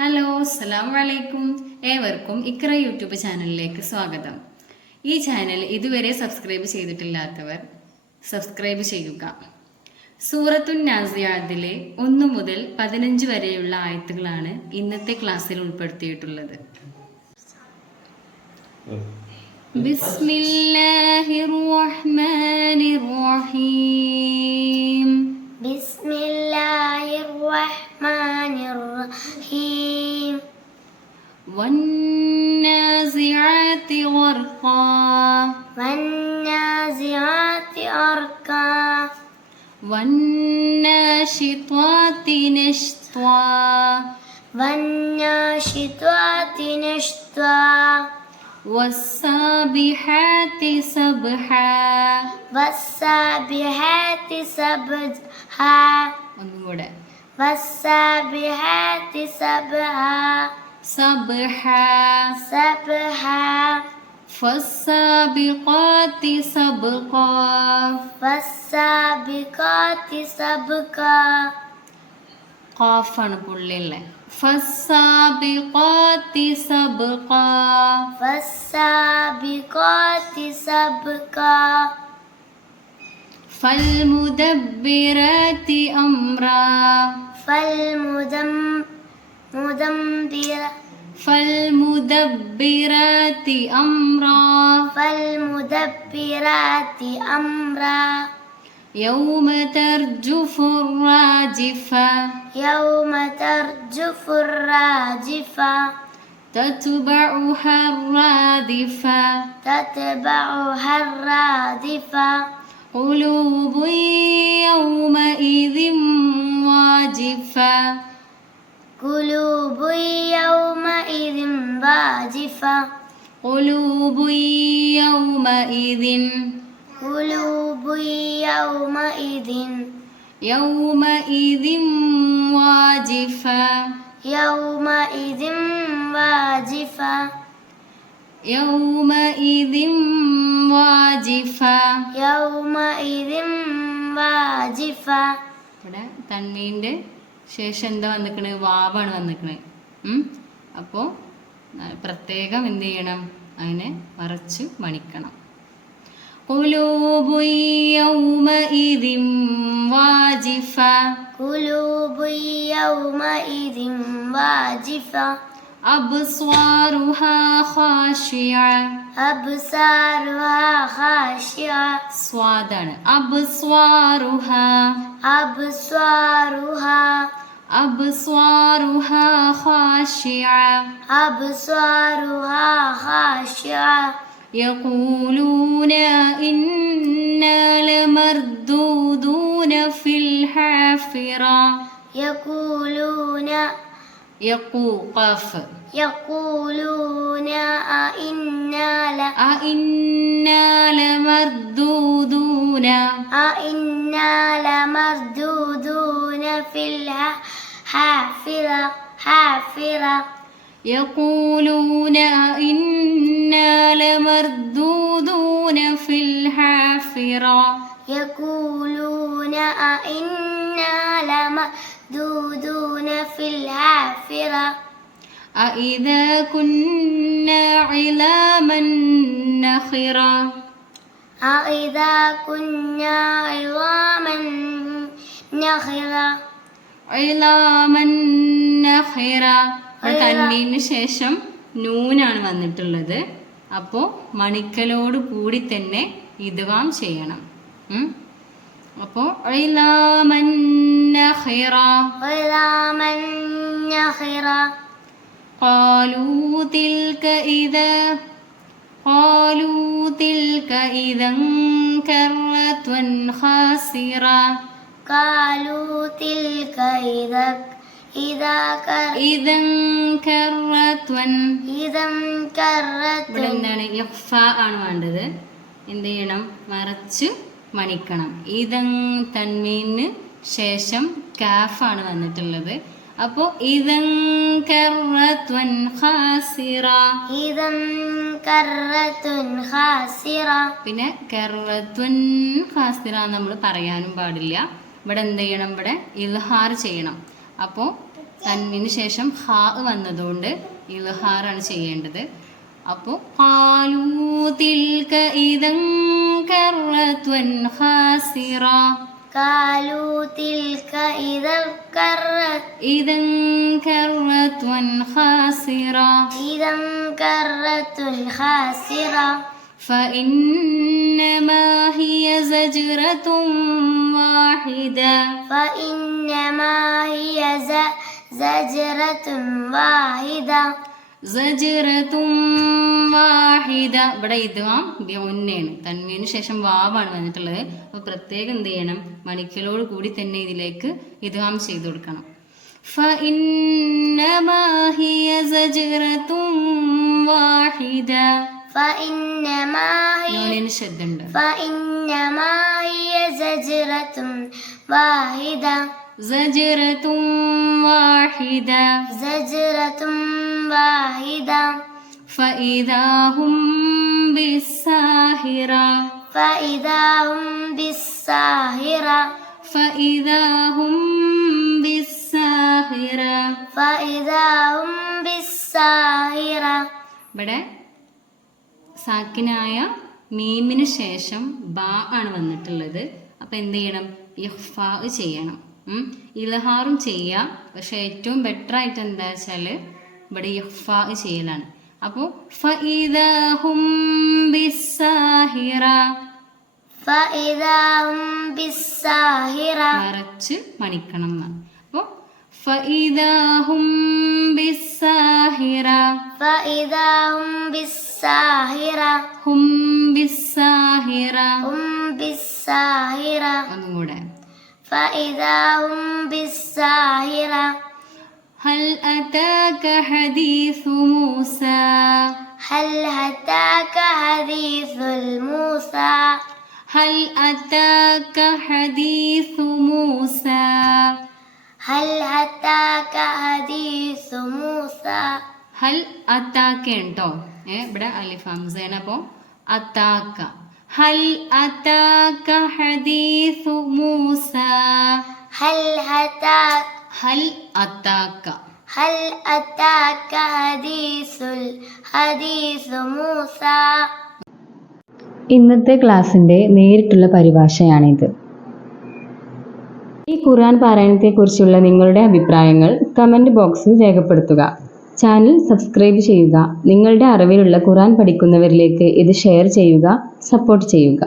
Hello, അസ്സലാമു അലൈക്കും. ഏവർക്കും ഇക്ര യൂട്യൂബ് ചാനലിലേക്ക് സ്വാഗതം. ഈ ചാനൽ ഇതുവരെ സബ്സ്ക്രൈബ് ചെയ്തിട്ടില്ലാത്തവർ സബ്സ്ക്രൈബ് ചെയ്യുക. സൂറത്തുൻ നാസിയാത്തിലെ 1 മുതൽ 15 വരെയുള്ള ആയത്തുകളാണ് ഇന്നത്തെ ക്ലാസ്സിൽ ഉൾപ്പെടുത്തിയിട്ടുള്ളത്. ബിസ്മില്ലാഹിർ റഹ്മാനിർ റഹീം. ബിസ്മില്ലാഹിർ റഹ്മാനിർ റഹീം. വന്നാസിആതി ഗർഖാ. വന്നാസിആതി അർഖാ. വന്നാശിത്വാതി നശ്ത്വാ. വന്നാശിത്വാതി നശ്ത്വാ. വസ്സാബിഹാതി സബ്ഹാ. വസ്സാബിഹാതി സബ്ഹാ. ഒന്നും കൂടെ. വസ്സാബിഹാതി സബ്ഹാ. സബ്ഹാ. സബ്ഹാ. ഫസ്സാബിഖാതി സബ്ഖാ. ഫസ്സാബിഖാതി സബ്ഖാ. ഖാഫാണ് പുള്ളിയുള്ളത്. ഫസ്സാബിഖാതി സബ്ഖാ. ഫസ്സാബിഖാതി സബ്ഖാ. ഫൽമുദബ്ബിറാതി അംറാ. ഫൽമുദബ്ബിറാതി അംറാ. ഫൽമുദബ്ബിറാതി അംറാ. യൗമ തർജുഫുർ റാജിഫ. യൗമ തർജുഫുർ റാജിഫ. തത്ബഉഹ റാദിഫ. തത്ബഉഹ റാദിഫ. ഖുലൂബുൻ യൗമഇദിൻ വാജിഫ. ഖുലൂബുൻ യൗമഇദിൻ വാജിഫ. ഖുലൂബുൻ യൗമഇദിൻ. ഖുലൂബുൻ യൗമഇദിൻ. യൗമഇദിൻ വാജിഫ. യൗമഇദിൻ വാജിഫ. യൗമഇദിൻ വാജിഫ. യൗമഇദിൻ വാജിഫ. ഇവിടെ തൻവീൻ്റെ ശേഷം എന്താ വന്നിക്കണത്? വാവാണ് വന്നിക്കണത്. അപ്പോൾ പ്രത്യേകം എന്ത് ചെയ്യണം? അതിനെ മറച്ച് മണിക്കണം. ഖുലൂബുൻ യൗമഇദിൻ വാജിഫ. ഖുലൂബുൻ യൗമഇദിൻ വാജിഫ. അബ്സ്വാറുഹാ ഖാശിഅ. അബ്സാറുഹാ ഖാശിഅ. സ്വാദാണ്. അബ്സ്വാറുഹാ. അബ്സാറുഹാ. അബ്സ്വാറുഹാ ഖാശിഅ. അബ്സാറുഹാ ഖാശിഅ. യഖൂലൂന ഇന്നാ ലമർദൂദൂന ഫിൽ ഹാഫിറ. യഖൂലൂന യഖൂഖഫ്. യഖൂലൂന അഇന്നാ ലമർദൂദൂന. ലമർദൂദൂന ഫിൽ ഹാഫിറ. يقولون إنا لمردودون في الحافرة. يقولون أئنا لمردودون في الحافرة. أإذا كنا عظاما نخرة. أإذا كنا عظاما نخرة. عظاما نخرة. തൻവീനു ശേഷം നൂനാണ് വന്നിട്ടുള്ളത്. അപ്പോൾ മണിക്കലോട് കൂടി തന്നെ ഇദ്ഗാം ചെയ്യണം. അപ്പോൾ ഇലാമൻ നഖിറ. ഇലാമൻ നഖിറ. ഖാലൂ തിൽക ഇദൻ കറത്വൻ ഖാസിറ. ഖാലൂ തിൽക ഇദൻ കറത്വൻ. ഇവിടെ എന്താണ്? ഇഖ്ഫ ആണ് വേണ്ടത്. എന്ത് ചെയ്യണം? മറച്ച് മണിക്കണം. ഇദൻ തൻവീന് ശേഷം കാഫാണ് വന്നിട്ടുള്ളത്. അപ്പോൾ ഇദൻ കറത്വൻ ഖാസിറ. പിന്നെ കറത്വൻ ഖാസിറ നമ്മൾ പറയാനും പാടില്ല. ഇവിടെ എന്ത് ചെയ്യണം? ഇവിടെ ഇൽഹാർ ചെയ്യണം. അപ്പോൾ തൻവീന് ശേഷം ഹാ വന്നതുകൊണ്ട് ഇൽഹാറാണ് ചെയ്യേണ്ടത്. അപ്പോൾ ഖാലൂ തിൽക ഇദൻ കർറത്തുൻ ഖാസിറ. قالوا تلك إذا كرة خاسرة فإنما هي زجرة واحدة ഇവിടെ ഇദ്ഗാം ബിഗുന്നയാണ്. തൻവീന് ശേഷം വാവാണ് വന്നിട്ടുള്ളത്. അപ്പോൾ പ്രത്യേകം എന്ത് ചെയ്യണം, മണിക്കലോട് കൂടി തന്നെ ഇതിലേക്ക് ഇദ്ഗാം ചെയ്ത് കൊടുക്കണം. فإنما هي زجرة واحدة നൂനിന് ശബ്ദമുണ്ട്. فإنما هي زجرة واحدة زجرة واحدة فإذا هم بالساهرة ഇവിടെ സാക്കിനായ മീമിന് ശേഷം ബാ ആണ് വന്നിട്ടുള്ളത്. അപ്പം എന്ത് ചെയ്യണം, ഇഖ്ഫാ ചെയ്യണം. ഇൽഹാറും ചെയ്യുക, പക്ഷെ ഏറ്റവും ബെറ്റർ ആയിട്ട് എന്താ വെച്ചാൽ ഇവിടെ ഇഖ്ഫാ ചെയ്യലാണ്. അപ്പോൾ ഫഇദാഹും ബിസ്സാഹിറ മറച്ച് മണിക്കണം എന്നാണ്. അപ്പോൾ ഫഇദാഹും ബിസ്സാഹിറ ഹും ബിസ്സാഹിറ ഒന്നും കൂടെ فإذاهم بالساهرة هل أتاك حديث موسى هل أتاك حديث موسى هل أتاك حديث موسى هل أتاك حديث موسى هل أتاك ഉണ്ടോ ഇവിടെ അലിഫ് ഹംസയാണ്. അപ്പോൾ അതാക്ക هل أتاك حديث موسى هل أتاك حديث موسى. ഇന്നത്തെ ക്ലാസ്സിൻ്റെ നേരിട്ടുള്ള പരിഭാഷയാണിത്. ഈ ഖുർആൻ പാരായണത്തെക്കുറിച്ചുള്ള നിങ്ങളുടെ അഭിപ്രായങ്ങൾ കമൻറ്റ് ബോക്സിൽ രേഖപ്പെടുത്തുക. ചാനൽ സബ്സ്ക്രൈബ് ചെയ്യുക. നിങ്ങളുടെ അറിവിലുള്ള ഖുർആൻ പഠിക്കുന്നവരിലേക്ക് ഇത് ഷെയർ ചെയ്യുക, സപ്പോർട്ട് ചെയ്യുക.